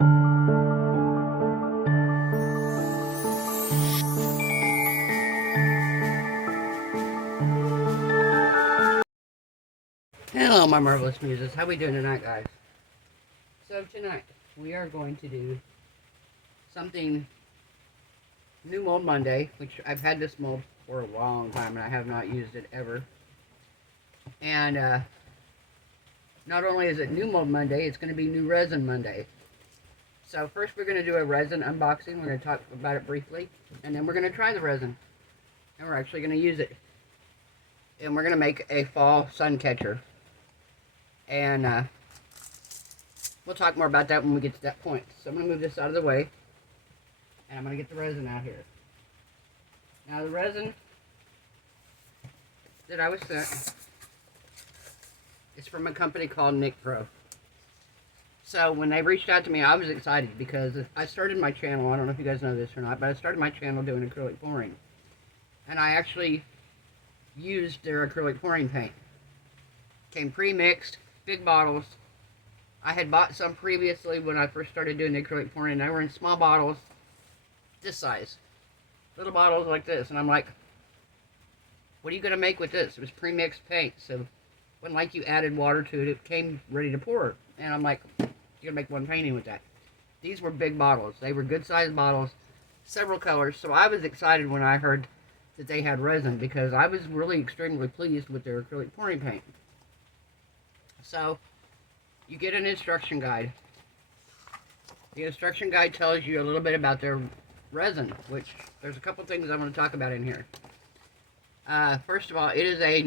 Hello, my marvelous muses. How we doing tonight, guys? So tonight we are going to do something new mold Monday, which I've had this mold for a long time and I have not used it ever. And not only is it new mold Monday, it's going to be new resin Monday. So first we're going to do a resin unboxing. We're going to talk about it briefly, and then we're going to try the resin, and we're actually going to use it. And we're going to make a fall sun catcher. And we'll talk more about that when we get to that point. So I'm going to move this out of the way, and I'm going to get the resin out here. Now the resin that I was sent is from a company called NicPro. So when they reached out to me, I was excited because I started my channel, I don't know if you guys know this or not, but I started my channel doing acrylic pouring. And I actually used their acrylic pouring paint. Came pre-mixed, big bottles. I had bought some previously when I first started doing the acrylic pouring, and they were in small bottles this size. Little bottles like this. And I'm like, what are you going to make with this? It was pre-mixed paint, so it wasn't like you added water to it. It came ready to pour. And I'm like, you're going to make one painting with that. These were big bottles. They were good sized bottles, several colors. So I was excited when I heard that they had resin, because I was really extremely pleased with their acrylic pouring paint. So you get an instruction guide. The instruction guide tells you a little bit about their resin, which there's a couple things I want to talk about in here. First of all, it is a a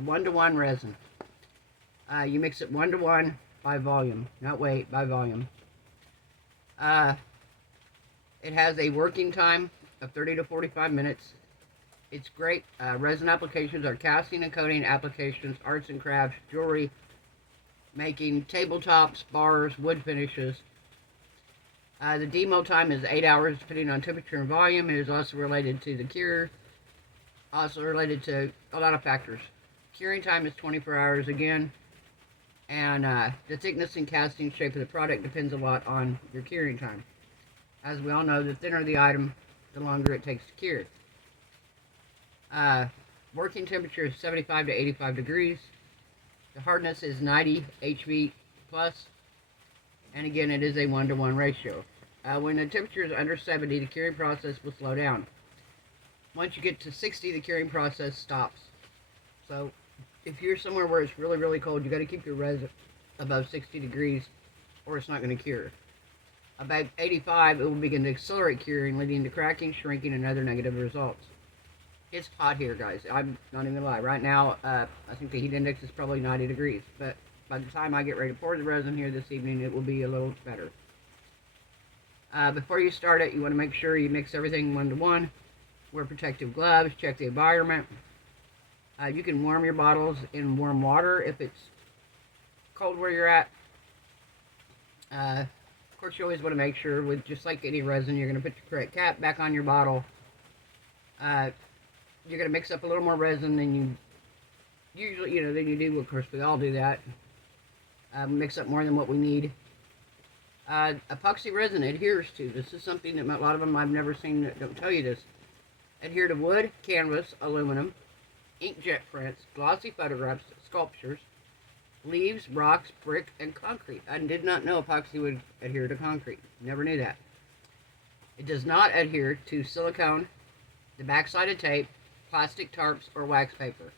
1-to-1 resin. You mix it 1-to-1 by volume, not weight, by volume. It has a working time of 30 to 45 minutes. It's great. Resin applications are casting and coating applications, arts and crafts, jewelry making, tabletops, bars, wood finishes. The demo time is 8 hours depending on temperature and volume. It is also related to the cure, also related to a lot of factors. Curing time is 24 hours again, and the thickness and casting shape of the product depends a lot on your curing time. As we all know, the thinner the item, the longer it takes to cure. Working temperature is 75 to 85 degrees. The hardness is 90 HV plus, and again, it is a 1-to-1 ratio. When the temperature is under 70, the curing process will slow down. Once you get to 60, the curing process stops. So if you're somewhere where it's really, really cold, you got to keep your resin above 60 degrees or it's not going to cure. About 85, it will begin to accelerate curing, leading to cracking, shrinking, and other negative results. It's hot here, guys. I'm not even gonna lie. Right now, I think the heat index is probably 90 degrees. But by the time I get ready to pour the resin here this evening, it will be a little better. Before you start it, you want to make sure you mix everything 1-to-1. Wear protective gloves. Check the environment. You can warm your bottles in warm water if it's cold where you're at. Of course, you always want to make sure, with just like any resin, you're going to put your correct cap back on your bottle. You're going to mix up a little more resin than you usually, than you do. Of course, we all do that. Mix up more than what we need. Epoxy resin adheres to. This is something that a lot of them I've never seen that don't tell you this. Adhere to wood, canvas, aluminum, inkjet prints, glossy photographs, sculptures, leaves, rocks, brick, and concrete. I did not know epoxy would adhere to concrete. Never knew that. It does not adhere to silicone, the backside of tape, plastic tarps, or wax paper.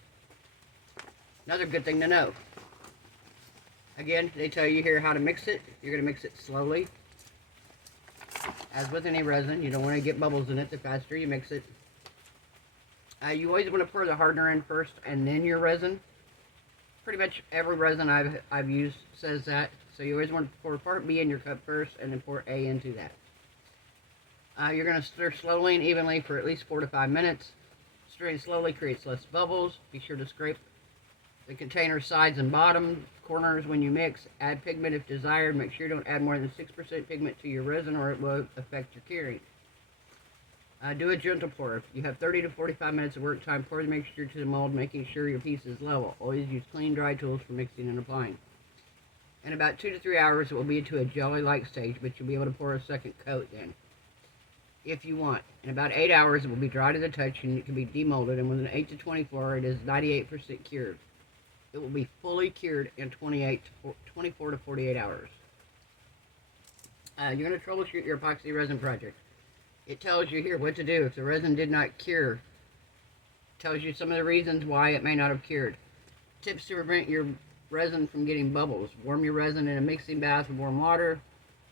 Another good thing to know. Again, they tell you here how to mix it. You're going to mix it slowly. As with any resin, you don't want to get bubbles in it. The faster you mix it. You always want to pour the hardener in first and then your resin. Pretty much every resin I've used says that. So you always want to pour part B in your cup first and then pour A into that. You're going to stir slowly and evenly for at least 4 to 5 minutes. Stirring slowly creates less bubbles. Be sure to scrape the container sides and bottom corners when you mix. Add pigment if desired. Make sure you don't add more than 6% pigment to your resin or it will affect your curing. Do a gentle pour. If you have 30 to 45 minutes of work time, pour the mixture to the mold, making sure your piece is level. Always use clean, dry tools for mixing and applying. In about 2 to 3 hours, it will be to a jelly-like stage, but you'll be able to pour a second coat then, if you want. In about 8 hours, it will be dry to the touch, and it can be demolded, and within 8 to 24, it is 98% cured. It will be fully cured in 24 to 48 hours. You're going to troubleshoot your epoxy resin project. It tells you here what to do if the resin did not cure. It tells you some of the reasons why it may not have cured. Tips to prevent your resin from getting bubbles. Warm your resin in a mixing bath with warm water.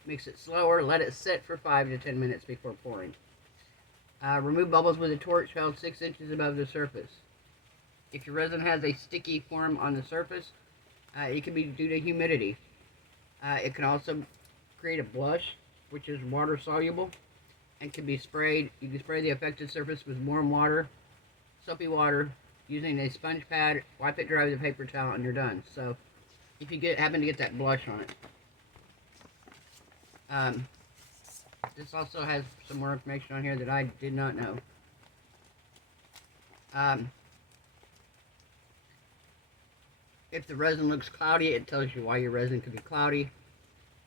Mix it slower. Let it sit for 5 to 10 minutes before pouring. Remove bubbles with a torch held 6 inches above the surface. If your resin has a sticky form on the surface, it can be due to humidity. It can also create a blush, which is water soluble, and can be sprayed. You can spray the affected surface with warm water, soapy water, using a sponge pad. Wipe it dry with a paper towel, and you're done. So, if you happen to get that blush on it. This also has some more information on here that I did not know. If the resin looks cloudy, it tells you why your resin could be cloudy.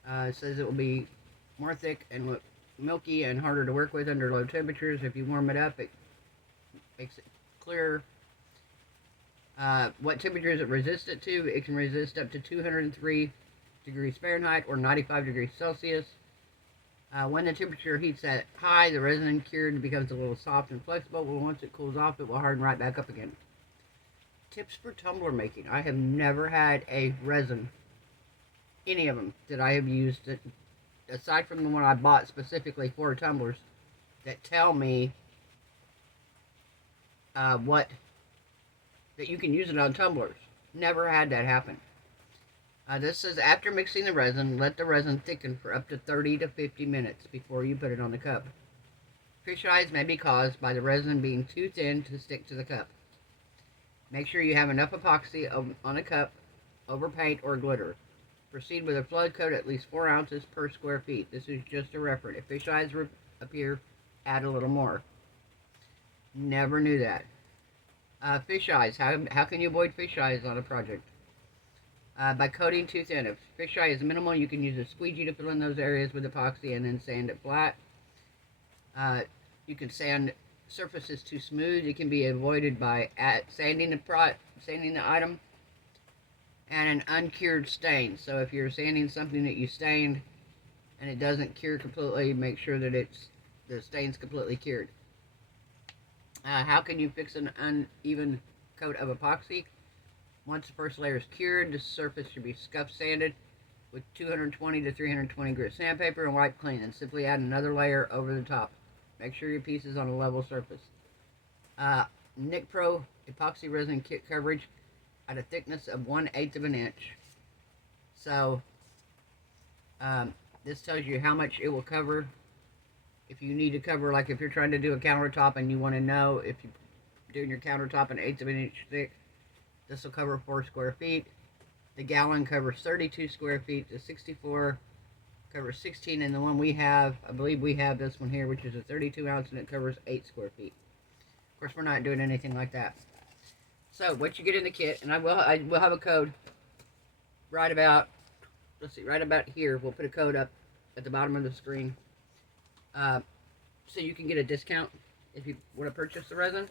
It says it will be more thick and look milky and harder to work with under low temperatures. If you warm it up, it makes it clearer. What temperature does it resist it to? It can resist up to 203 degrees Fahrenheit or 95 degrees Celsius. When the temperature heats at high, the resin cured becomes a little soft and flexible. Well, once it cools off, it will harden right back up again. Tips for tumbler making. I have never had a resin, any of them, that I have used, that, aside from the one I bought specifically for tumblers, that tell me that you can use it on tumblers. Never had that happen. This says, after mixing the resin, let the resin thicken for up to 30 to 50 minutes before you put it on the cup. Fish eyes may be caused by the resin being too thin to stick to the cup. Make sure you have enough epoxy on a cup over paint or glitter. Proceed with a flood coat at least 4 ounces per square feet. This is just a reference. If fish eyes appear, add a little more. Never knew that. Fish eyes. How can you avoid fish eyes on a project? By coating too thin. If fish eye is minimal, you can use a squeegee to fill in those areas with epoxy and then sand it flat. You can sand surfaces too smooth. It can be avoided by sanding the item, and an uncured stain. So if you're sanding something that you stained and it doesn't cure completely, make sure that the stain's completely cured. How can you fix an uneven coat of epoxy? Once the first layer is cured, the surface should be scuff sanded with 220 to 320 grit sandpaper and wipe clean, and simply add another layer over the top. Make sure your piece is on a level surface. NicPro epoxy resin kit coverage at a thickness of 1/8 of an inch. So this tells you how much it will cover. If you need to cover, like if you're trying to do a countertop and you want to know if you're doing your countertop 1/8 of an inch thick, this will cover 4 square feet. The gallon covers 32 square feet. The 64 covers 16, and the one we have, I believe we have this one here, which is a 32 ounce, and it covers 8 square feet. Of course, we're not doing anything like that. So, what you get in the kit, and I will have a code right about, let's see, right about here. We'll put a code up at the bottom of the screen, so you can get a discount if you want to purchase the resin.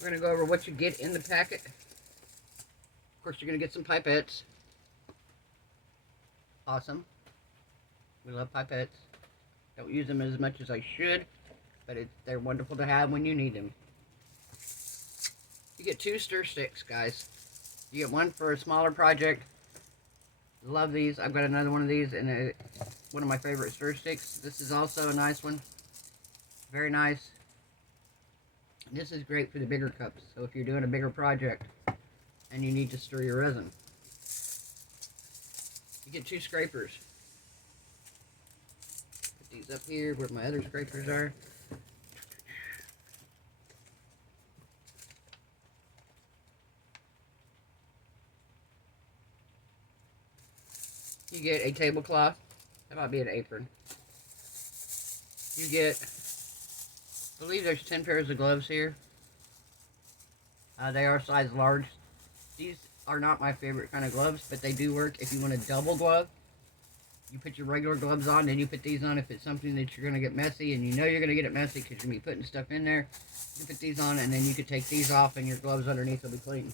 We're going to go over what you get in the packet. Of course, you're going to get some pipettes. Awesome. We love pipettes. Don't use them as much as I should, but they're wonderful to have when you need them. You get 2 stir sticks, guys. You get one for a smaller project. Love these. I've got another one of these, and one of my favorite stir sticks. This is also a nice one. Very nice. This is great for the bigger cups. So if you're doing a bigger project and you need to stir your resin, you get 2 scrapers. Put these up here where my other scrapers are. You get a tablecloth. That might be an apron. You get, I believe there's 10 pairs of gloves here. They are size large. These are not my favorite kind of gloves, but they do work if you want a double glove. You put your regular gloves on, then you put these on if it's something that you're going to get messy, and you know you're going to get it messy because you're going to be putting stuff in there. You put these on, and then you could take these off, and your gloves underneath will be clean.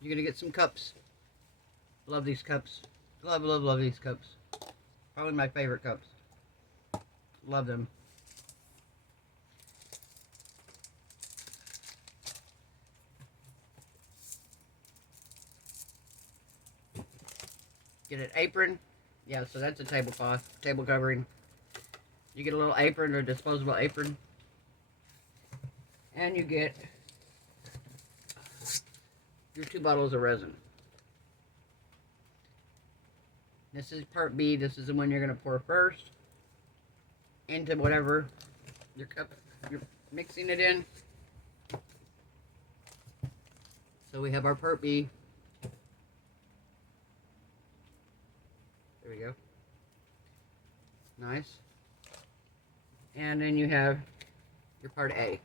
You're going to get some cups. Love these cups. Love, love, love these cups. Probably my favorite cups. Love them. Get an apron. Yeah, so that's a tablecloth, table covering. You get a little apron or disposable apron. And you get your 2 bottles of resin. This is part B. This is the one you're going to pour first into whatever your cup you're mixing it in. So we have our part B. There we go. Nice. And then you have your part A.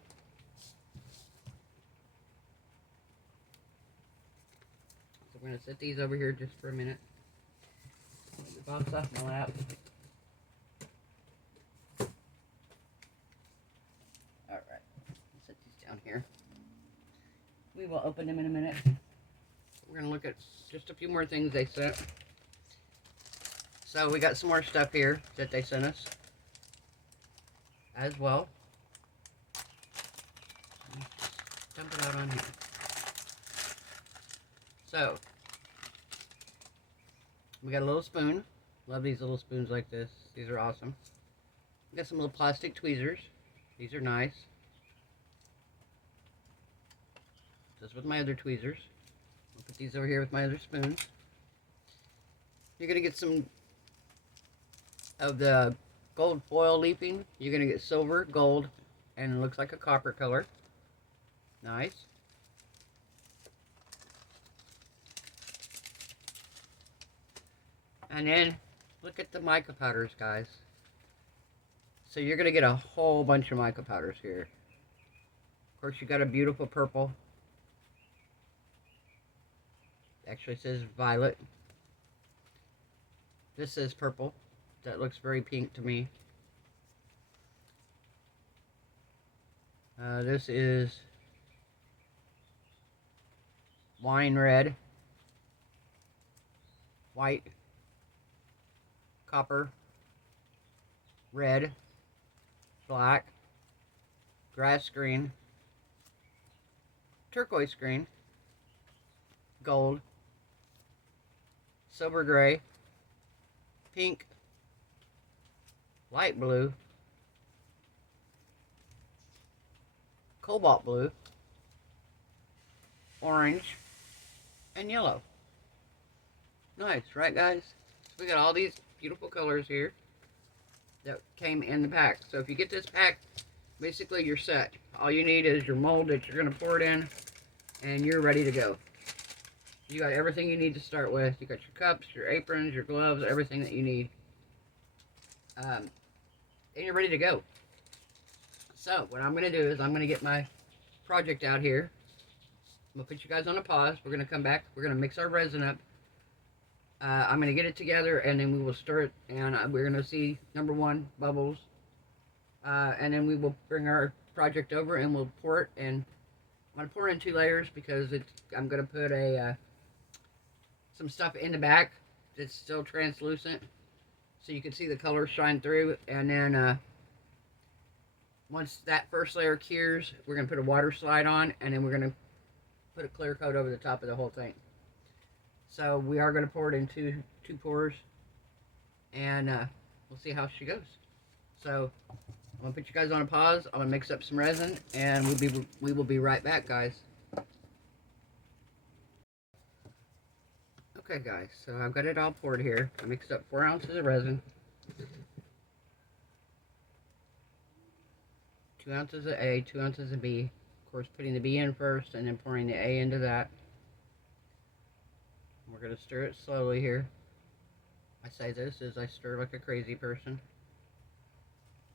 So we're going to set these over here just for a minute. Bounce off my lap. Alright. Set these down here. We will open them in a minute. We're going to look at just a few more things they sent. So we got some more stuff here that they sent us as well. Dump it out on here. So we got a little spoon. Love these little spoons like this. These are awesome. We got some little plastic tweezers. These are nice. Just with my other tweezers. I'll put these over here with my other spoons. You're going to get some of the gold foil leafing. You're going to get silver, gold, and it looks like a copper color. Nice. And then look at the mica powders, guys. So you're going to get a whole bunch of mica powders here. Of course, you got a beautiful purple. Actually, it says violet. This says purple. That looks very pink to me. This is wine red, white, copper, red, black, grass green, turquoise green, gold, silver gray, pink, light blue, cobalt blue, orange, and yellow. Nice, right guys? So we got all these beautiful colors here that came in the pack. So if you get this pack, basically you're set. All you need is your mold that you're going to pour it in, and you're ready to go. You got everything you need to start with. You got your cups, your aprons, your gloves, everything that you need. And you're ready to go. So what I'm going to do is I'm going to get my project out here. I'm going to put you guys on a pause. We're going to come back. We're going to mix our resin up. I'm going to get it together, and then we will stir it, and we're going to see, number one, bubbles. And then we will bring our project over, and we'll pour it. And I'm going to pour in 2 layers because I'm going to put some stuff in the back that's still translucent, so you can see the colors shine through. And then once that first layer cures, we're going to put a water slide on, and then we're going to put a clear coat over the top of the whole thing. So we are going to pour it in two pours, and we'll see how she goes. So I'm going to put you guys on a pause. I'm going to mix up some resin, and we will be right back, guys. Okay, guys, so I've got it all poured here. I mixed up 4 ounces of resin, 2 ounces of A, 2 ounces of B. Of course, putting the B in first, and then pouring the A into that. We're going to stir it slowly here. I say this as I stir like a crazy person.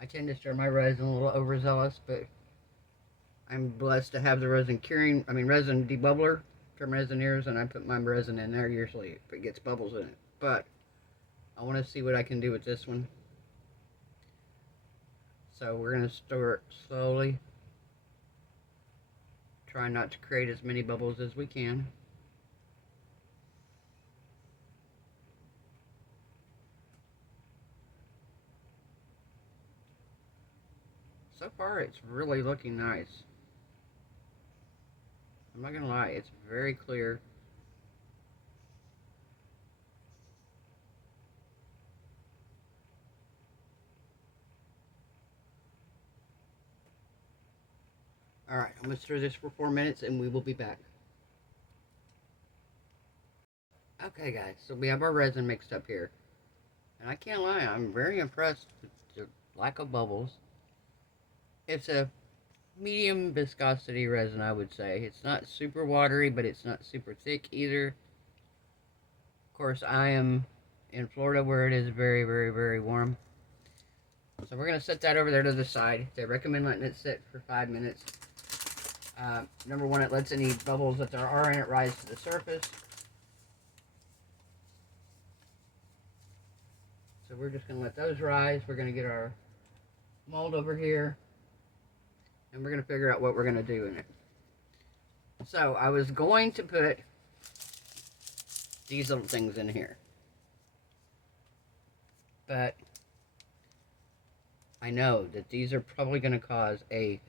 I tend to stir my resin a little overzealous, but I'm blessed to have the resin debubbler from Resiners, and I put my resin in there usually if it gets bubbles in it. But I want to see what I can do with this one. So we're going to start slowly, trying not to create as many bubbles as we can. So far, it's really looking nice. I'm not gonna lie, it's very clear. Alright, I'm gonna stir this for 4 minutes and we will be back. Okay guys, so we have our resin mixed up here. And I can't lie, I'm very impressed with the lack of bubbles. It's a medium viscosity resin, I would say. It's not super watery, but it's not super thick either. Of course, I am in Florida where it is very, very, very warm. So we're going to set that over there to the side. They recommend letting it sit for 5 minutes. Number one, it lets any bubbles that there are in it rise to the surface. So we're just going to let those rise. We're going to get our mold over here. And we're going to figure out what we're going to do in it. So I was going to put these little things in here. But I know that these are probably going to cause a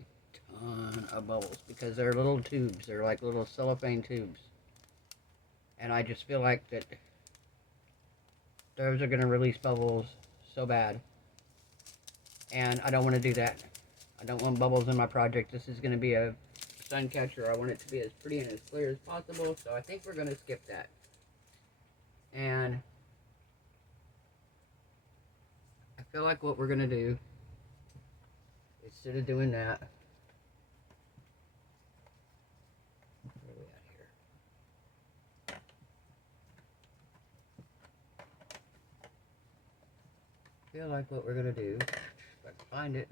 ton of bubbles because they're little tubes. They're like little cellophane tubes. And I just feel like that those are going to release bubbles so bad. And I don't want to do that. I don't want bubbles in my project. This is going to be a sun catcher. I want it to be as pretty and as clear as possible. So I think we're going to skip that. And I feel like what we're going to do, instead of doing that, where are we at here? I feel like what we're going to do, if I can find it,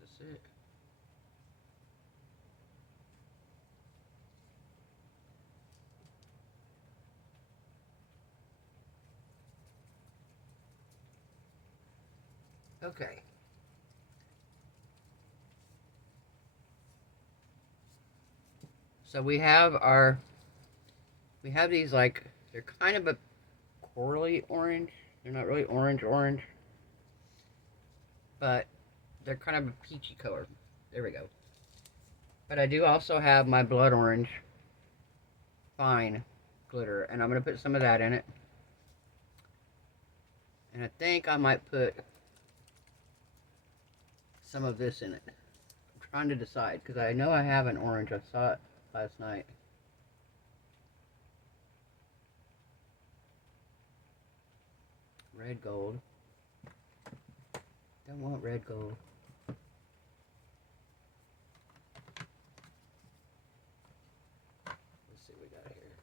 that's it. Okay. So we have these like, they're kind of a corally orange. They're not really orange, but they're kind of a peachy color. There we go. But I do also have my blood orange fine glitter, and I'm going to put some of that in it. And I think I might put some of this in it. I'm trying to decide, because I know I have an orange. I saw it last night. Red gold. Don't want red gold. Let's see what we got here.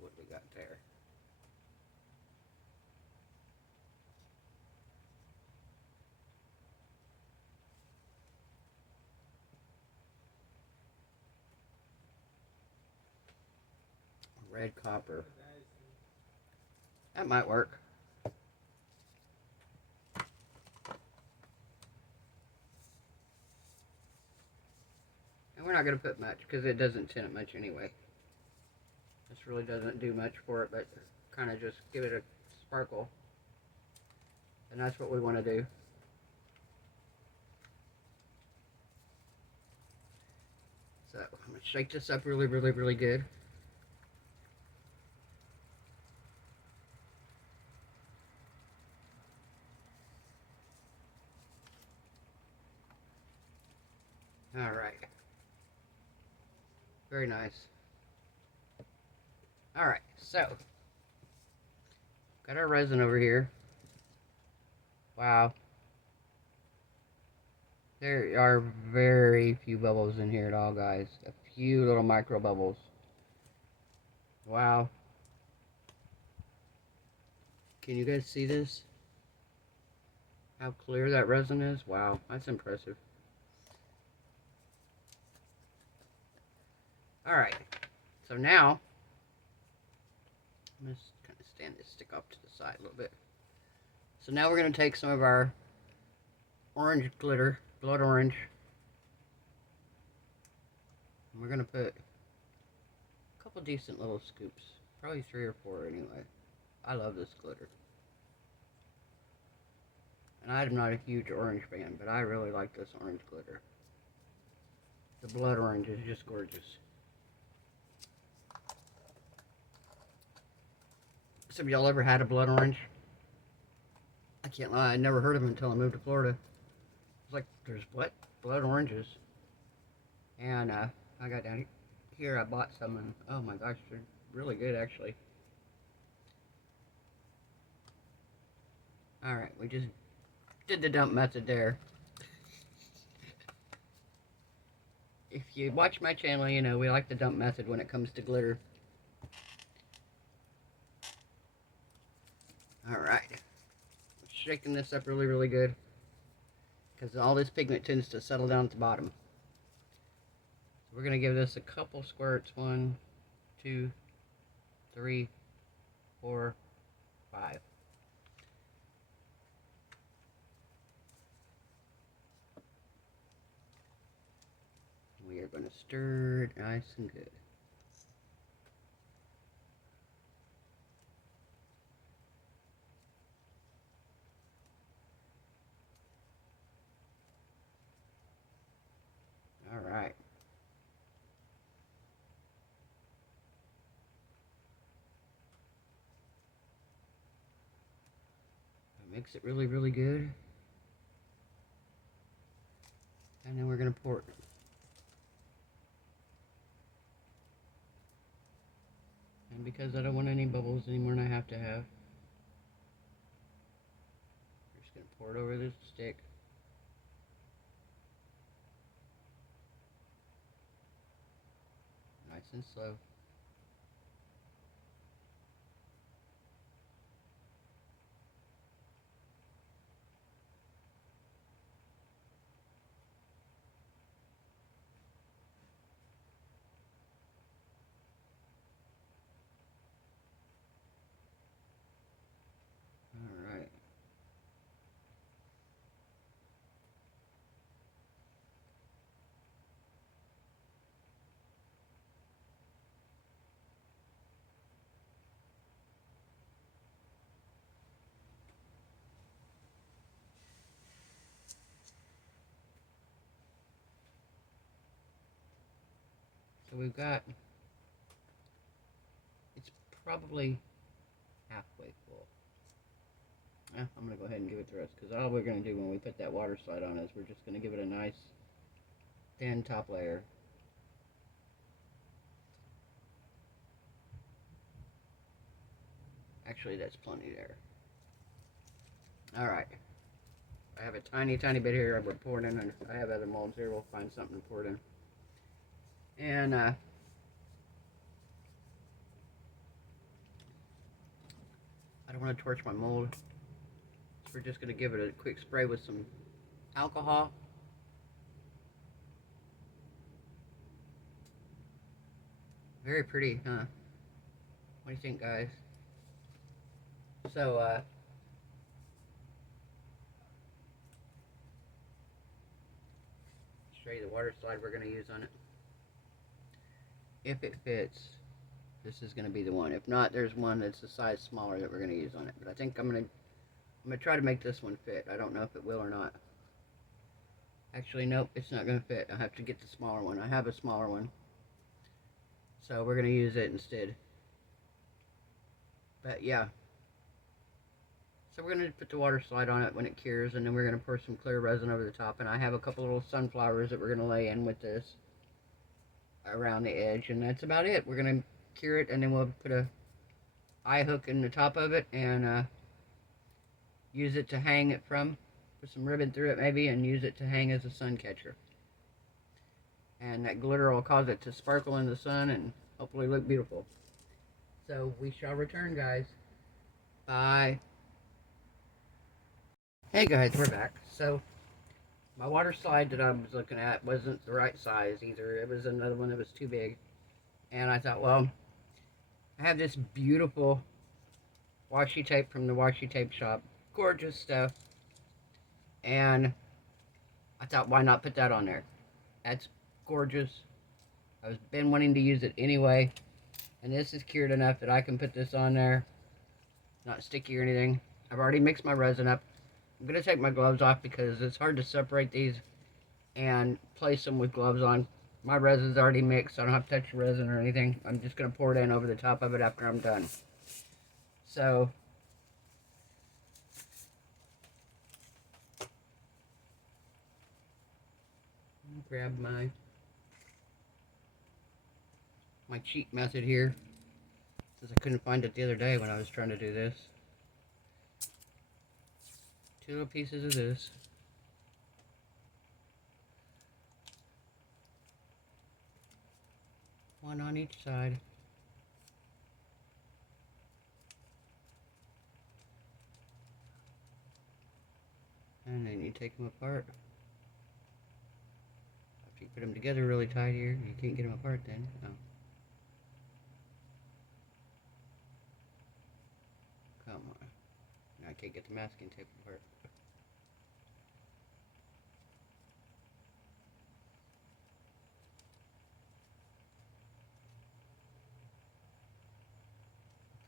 What we got there? Red copper. That might work. And we're not going to put much because it doesn't tint it much anyway. This really doesn't do much for it, but kind of just give it a sparkle. And that's what we want to do. So I'm going to shake this up really, really, really good. All right. Very nice. All right, so got our resin over here. Wow. There are very few bubbles in here at all, guys. A few little micro bubbles. Wow. Can you guys see this? How clear that resin is? Wow, that's impressive. Alright, so now, I'm going to kind of stand this stick off to the side a little bit. So now we're going to take some of our orange glitter, blood orange, and we're going to put a couple decent little scoops, probably 3 or 4 anyway. I love this glitter. And I'm not a huge orange fan, but I really like this orange glitter. The blood orange is just gorgeous. Some of y'all ever had a blood orange? I can't lie, I never heard of them until I moved to Florida. It's like, there's what? Blood oranges. And I got down here, I bought some, and oh my gosh, they're really good actually. Alright, we just did the dump method there. If you watch my channel, you know we like the dump method when it comes to glitter. Alright. Shaking this up really, really good, because all this pigment tends to settle down at the bottom. So we're going to give this a couple squirts. 1, 2, 3, 4, 5. We are going to stir it nice and good. All right. Mix it really, really good. And then we're going to pour it. And because I don't want any bubbles anymore than I have to have, we're just going to pour it over this stick. Nice and slow. Alright. So we've got, it's probably halfway full. I'm going to go ahead and give it the rest, because all we're going to do when we put that water slide on is we're just going to give it a nice thin top layer. Actually, that's plenty there. Alright. I have a tiny, tiny bit here. We're pouring in, and if I have other molds here, we'll find something to pour it in. And, I don't want to torch my mold. So we're just going to give it a quick spray with some alcohol. Very pretty, huh? What do you think, guys? So, show you the water slide we're going to use on it. If it fits, this is going to be the one. If not, there's one that's a size smaller that we're going to use on it. But I think I'm going to try to make this one fit. I don't know if it will or not. Actually, nope, it's not going to fit. I'll have to get the smaller one. I have a smaller one. So we're going to use it instead. But yeah. So we're going to put the water slide on it when it cures, and then we're going to pour some clear resin over the top. And I have a couple little sunflowers that we're going to lay in with this around the edge, and that's about it. We're going to cure it, and then we'll put a eye hook in the top of it and use it to hang it from. Put some ribbon through it maybe, and use it to hang as a sun catcher. And that glitter will cause it to sparkle in the sun and hopefully look beautiful. So we shall return, guys. Bye. Hey guys, we're back. So my water slide that I was looking at wasn't the right size either. It was another one that was too big. And I thought, well, I have this beautiful washi tape from the washi tape shop. Gorgeous stuff. And I thought, why not put that on there? That's gorgeous. I've been wanting to use it anyway. And this is cured enough that I can put this on there. Not sticky or anything. I've already mixed my resin up. I'm going to take my gloves off because it's hard to separate these and place them with gloves on. My resin's already mixed, so I don't have to touch the resin or anything. I'm just going to pour it in over the top of it after I'm done. So, grab my cheat method here, since I couldn't find it the other day when I was trying to do this. 2 little pieces of this. One on each side. And then you take them apart. After you put them together really tight here, you can't get them apart then. Oh. Come on. Now I can't get the masking tape apart.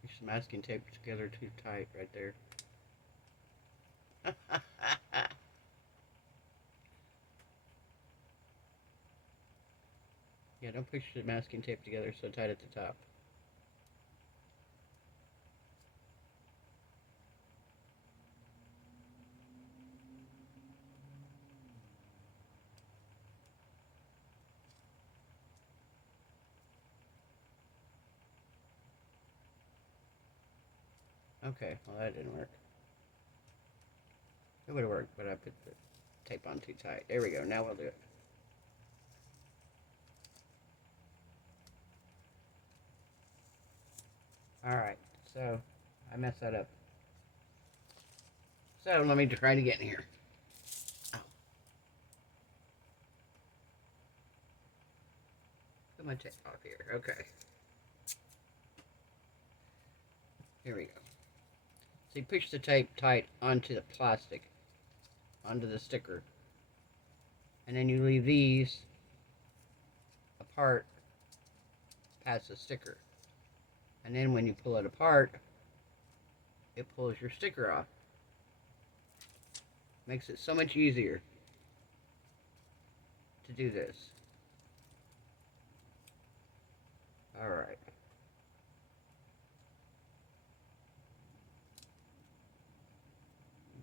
Push the masking tape together too tight right there. Yeah, don't push the masking tape together so tight at the top. Okay, well that didn't work. It would have worked, but I put the tape on too tight. There we go, now we'll do it. Alright, so I messed that up. So let me try it again here. Oh. Put my tape off here. Okay. Here we go. So you push the tape tight onto the plastic, onto the sticker, and then you leave these apart past the sticker. And then when you pull it apart, it pulls your sticker off. Makes it so much easier to do this. Alright.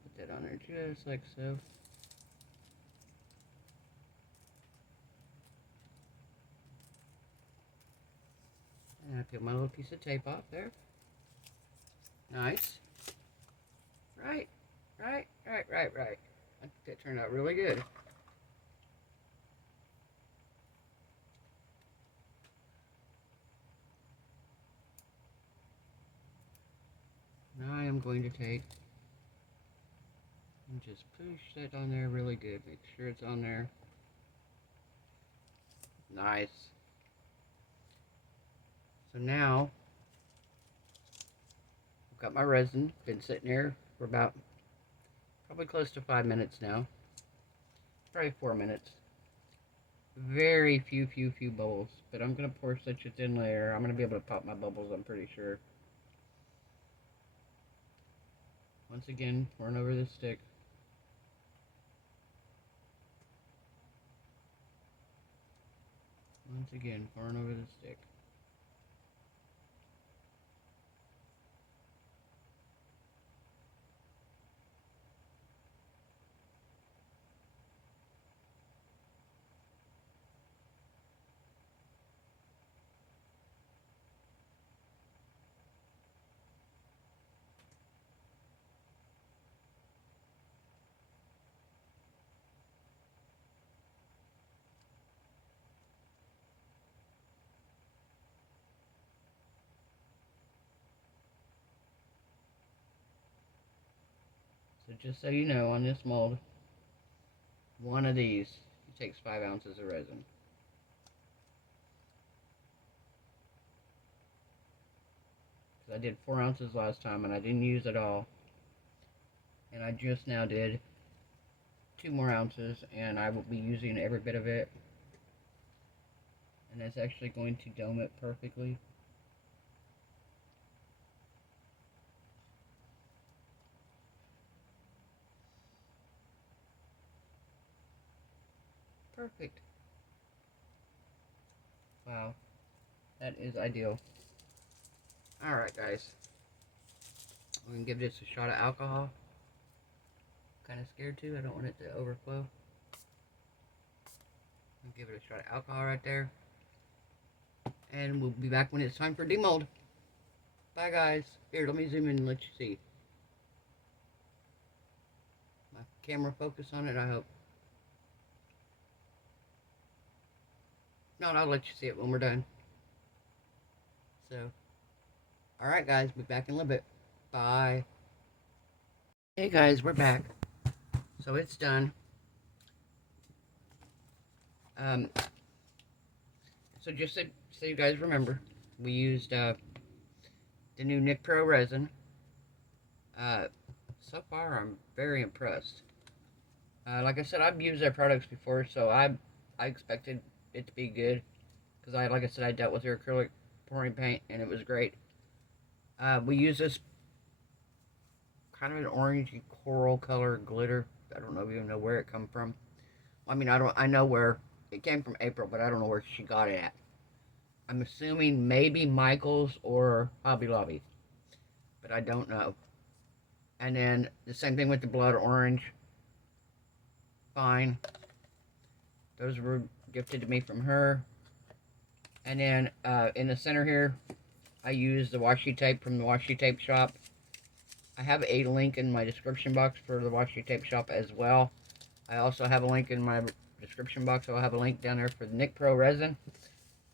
Put that on there just like so. And I peel my little piece of tape off there. Nice. Right. I think that turned out really good. Now I am going to take and just push that on there really good. Make sure it's on there. Nice. So now I've got my resin. Been sitting there for about probably close to 5 minutes now. Probably 4 minutes. Very few bubbles, but I'm gonna pour such a thin layer. I'm gonna be able to pop my bubbles, I'm pretty sure. Once again, pouring over the stick. Once again, pouring over the stick. But just so you know, on this mold, one of these takes 5 ounces of resin. I did 4 ounces last time and I didn't use it all. And I just now did 2 more ounces and I will be using every bit of it. And that's actually going to dome it perfectly. Perfect. Wow. That is ideal. Alright guys. We're going to give this a shot of alcohol. Kind of scared too. I don't want it to overflow. I'll give it a shot of alcohol right there. And we'll be back when it's time for demold. Bye guys. Here, let me zoom in and let you see. My camera focus on it, I hope. No, I'll let you see it when we're done. So, alright guys, be back in a little bit. Bye. Hey guys, we're back. So it's done. So just so you guys remember, we used the new NicPro resin. So far I'm very impressed. Like I said, I've used their products before, so I expected it to be good. Because like I said, I dealt with their acrylic pouring paint and it was great. We use this kind of an orangey coral color glitter. I don't even know where it come from. I mean, I know where it came from, April, but I don't know where she got it at. I'm assuming maybe Michael's or Hobby Lobby, but I don't know. And then the same thing with the blood orange. Fine. Those were gifted to me from her. And then in the center here, I used the washi tape from the washi tape shop. I have a link in my description box for the washi tape shop as well. I also have a link in my description box. I'll have a link down there for the NicPro resin.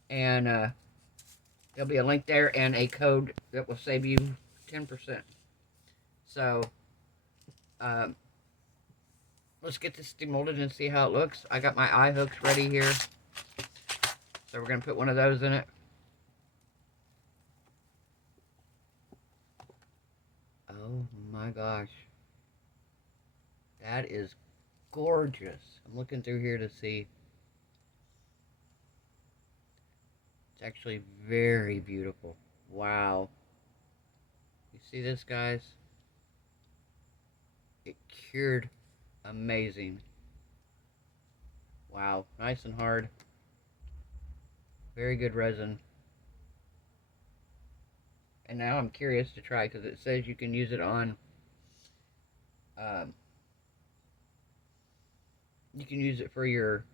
And there'll be a link there and a code that will save you 10%. So, let's get this demolded and see how it looks. I got my eye hooks ready here. So we're going to put one of those in it. Oh my gosh. That is gorgeous. I'm looking through here to see. It's actually very beautiful. Wow. You see this, guys? It cured amazing. Wow. Nice and hard. Very good resin. And now I'm curious to try because it says you can use it on you can use it for your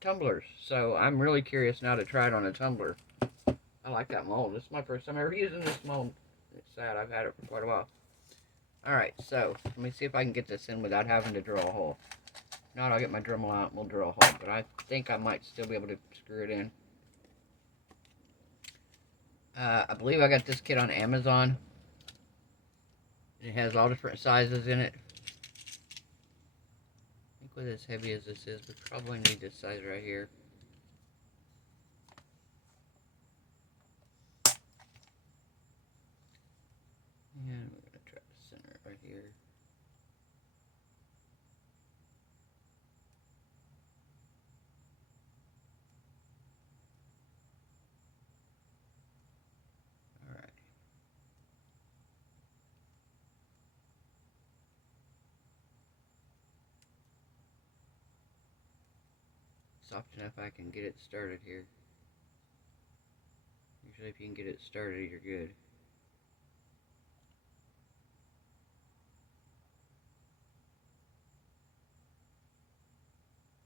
tumblers. So I'm really curious now to try it on a tumbler. I like that mold. This is my first time ever using this mold. It's sad. I've had it for quite a while. Alright, so let me see if I can get this in without having to drill a hole. If not, I'll get my Dremel out and we'll drill a hole. But I think I might still be able to screw it in. I believe I got this kit on Amazon. It has all different sizes in it. I think with as heavy as this is, we probably need this size right here. And we're going to try to center it right here. Alright. Soft enough I can get it started here. Usually if you can get it started, you're good.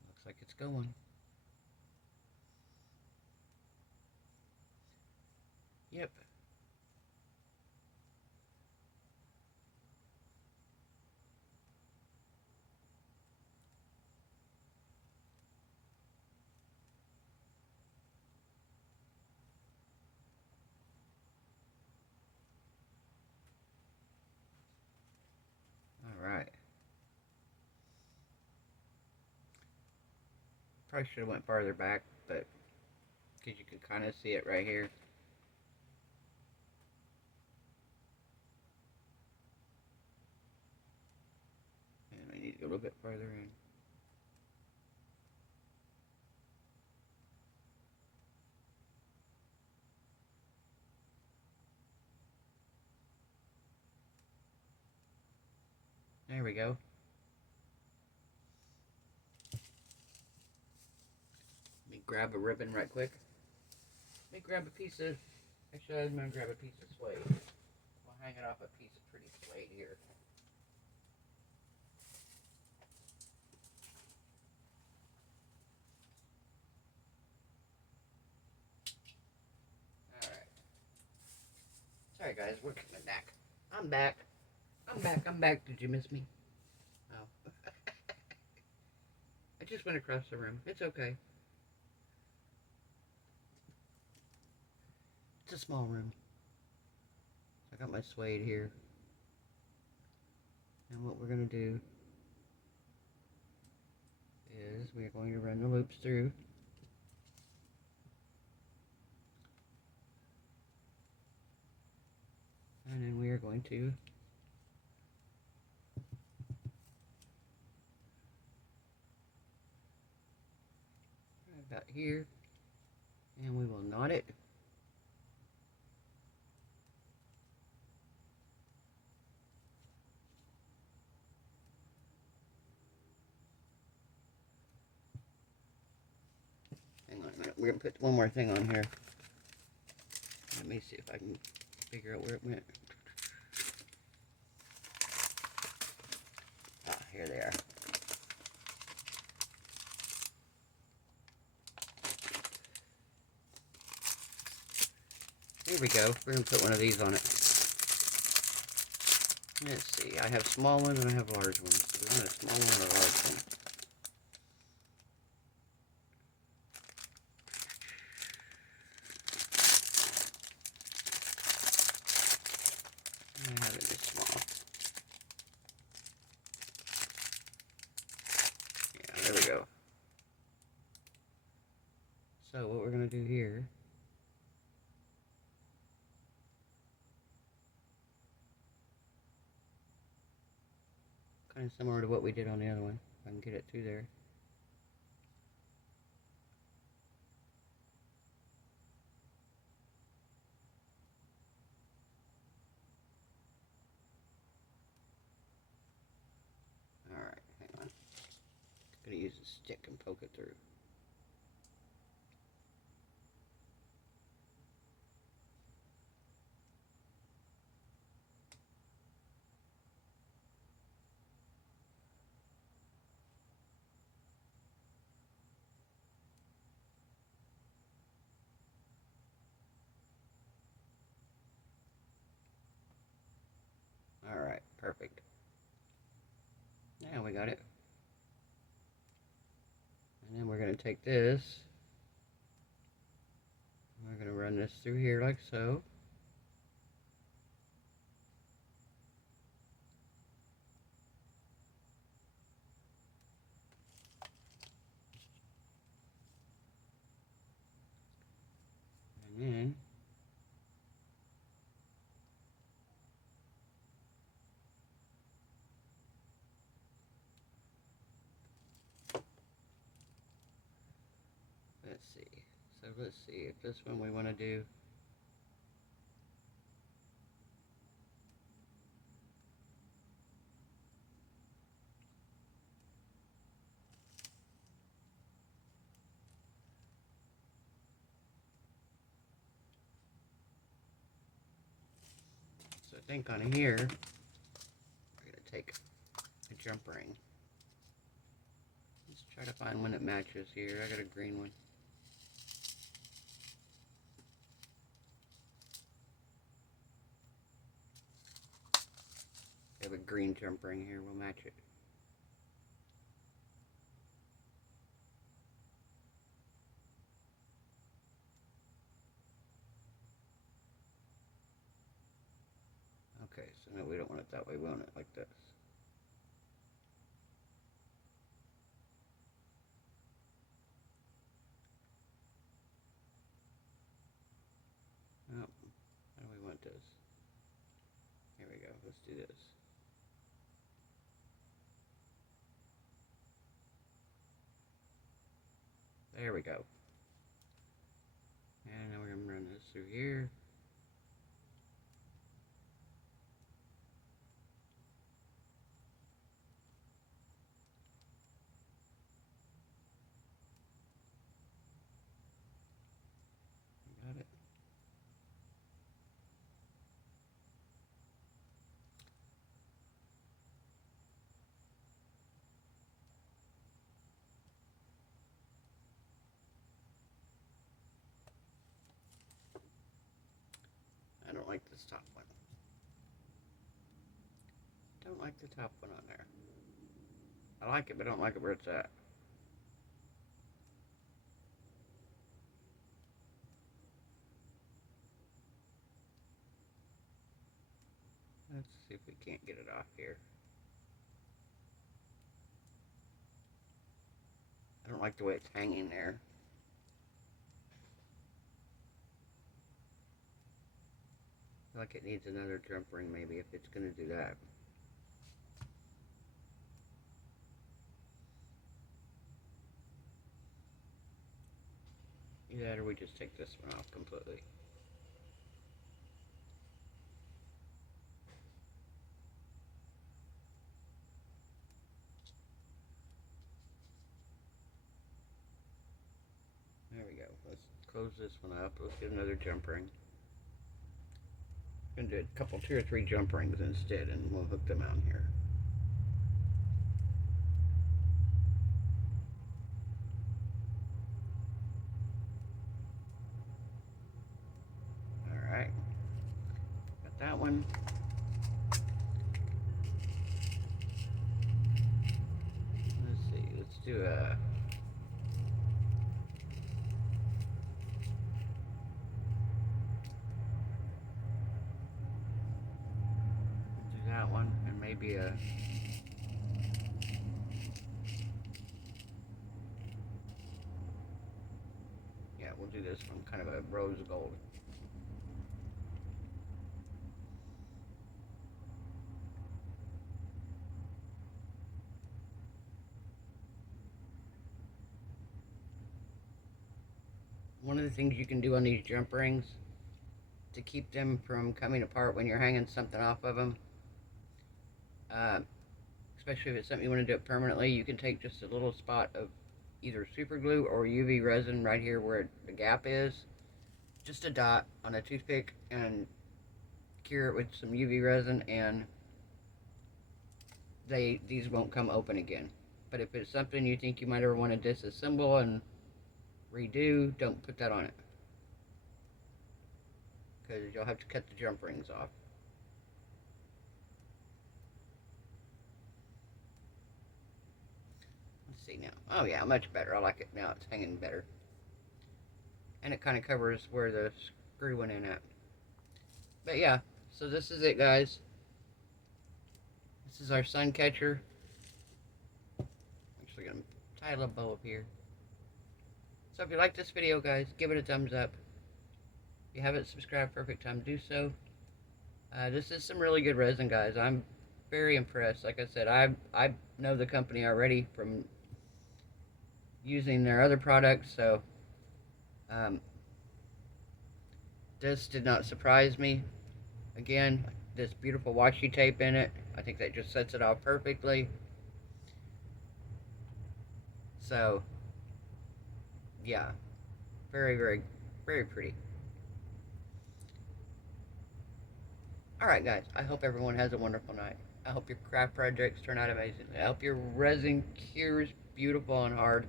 Looks like it's going. Yep. Probably should have went farther back, but because you can kind of see it right here. And I need to go a little bit farther in. There we go. Let me grab a ribbon right quick. Let me grab a piece of, actually I'm going to grab a piece of suede. We'll hang it off a piece of pretty suede here. Alright. Sorry guys, we're coming back. I'm back. I'm back. Did you miss me? Oh. I just went across the room. It's okay. It's a small room. I got my suede here. And what we're going to do is we're going to run the loops through. And then we are going to about here, and we will knot it. Hang on a minute, we're going to put one more thing on here. Let me see if I can figure out where it went. Ah, here they are. Here we go. We're going to put one of these on it. Let's see. I have small ones and I have large ones. Do you want a small one or a large one? I have it in small. Yeah, there we go. So what we're going to do here, kind of similar to what we did on the other one. If I can get it through there. Alright, hang on. I'm going to use a stick and poke it through. Alright, perfect. Now we got it. And then we're going to take this. We're going to run this through here like so. And then let's see. So let's see if this one we want to do. So I think on here, we're going to take a jump ring. Let's try to find one that matches here. I got a green one. I have a green jump ring here. We'll match it. Okay, so no, we don't want it that way. We want it like this. let's do this. There we go. And now we're going to run this through here. Got it. I don't like this top one. Don't like the top one on there. I like it, but I don't like it where it's at. Let's see if we can't get it off here. I don't like the way it's hanging there. I feel like it needs another jump ring maybe if it's going to do that. Either that or we just take this one off completely. There we go. Let's close this one up. Let's get another jump ring. I'm going to do a couple, 2 or 3 jump rings instead, and we'll hook them out here. Alright. Got that one. Let's see. Let's do a... that one, and maybe a we'll do this one, kind of a rose gold. One of the things you can do on these jump rings to keep them from coming apart when you're hanging something off of them, especially if it's something you want to do it permanently, you can take just a little spot of either super glue or UV resin right here where the gap is, just a dot on a toothpick, and cure it with some UV resin, and these won't come open again. But if it's something you think you might ever want to disassemble and redo, don't put that on it, because you'll have to cut the jump rings off. Let's see now. Oh yeah, much better. I like it now. It's hanging better. And it kind of covers where the screw went in at. But yeah, so this is it, guys. This is our sun catcher. I'm actually going to tie a little bow up here. So if you like this video, guys, give it a thumbs up. If you haven't subscribed, perfect time to do so. This is some really good resin, guys. I'm very impressed. Like I said, I know the company already from using their other products, so this did not surprise me. Again, this beautiful washi tape in it, I think that just sets it off perfectly. So yeah, very, very, very pretty. Alright guys, I hope everyone has a wonderful night. I hope your craft projects turn out amazing. I hope your resin cures beautiful and hard.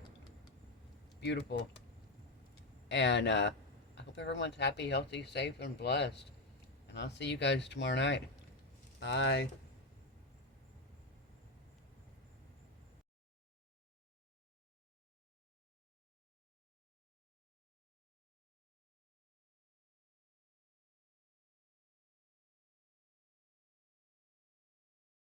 Beautiful. And I hope everyone's happy, healthy, safe, and blessed. And I'll see you guys tomorrow night. Bye.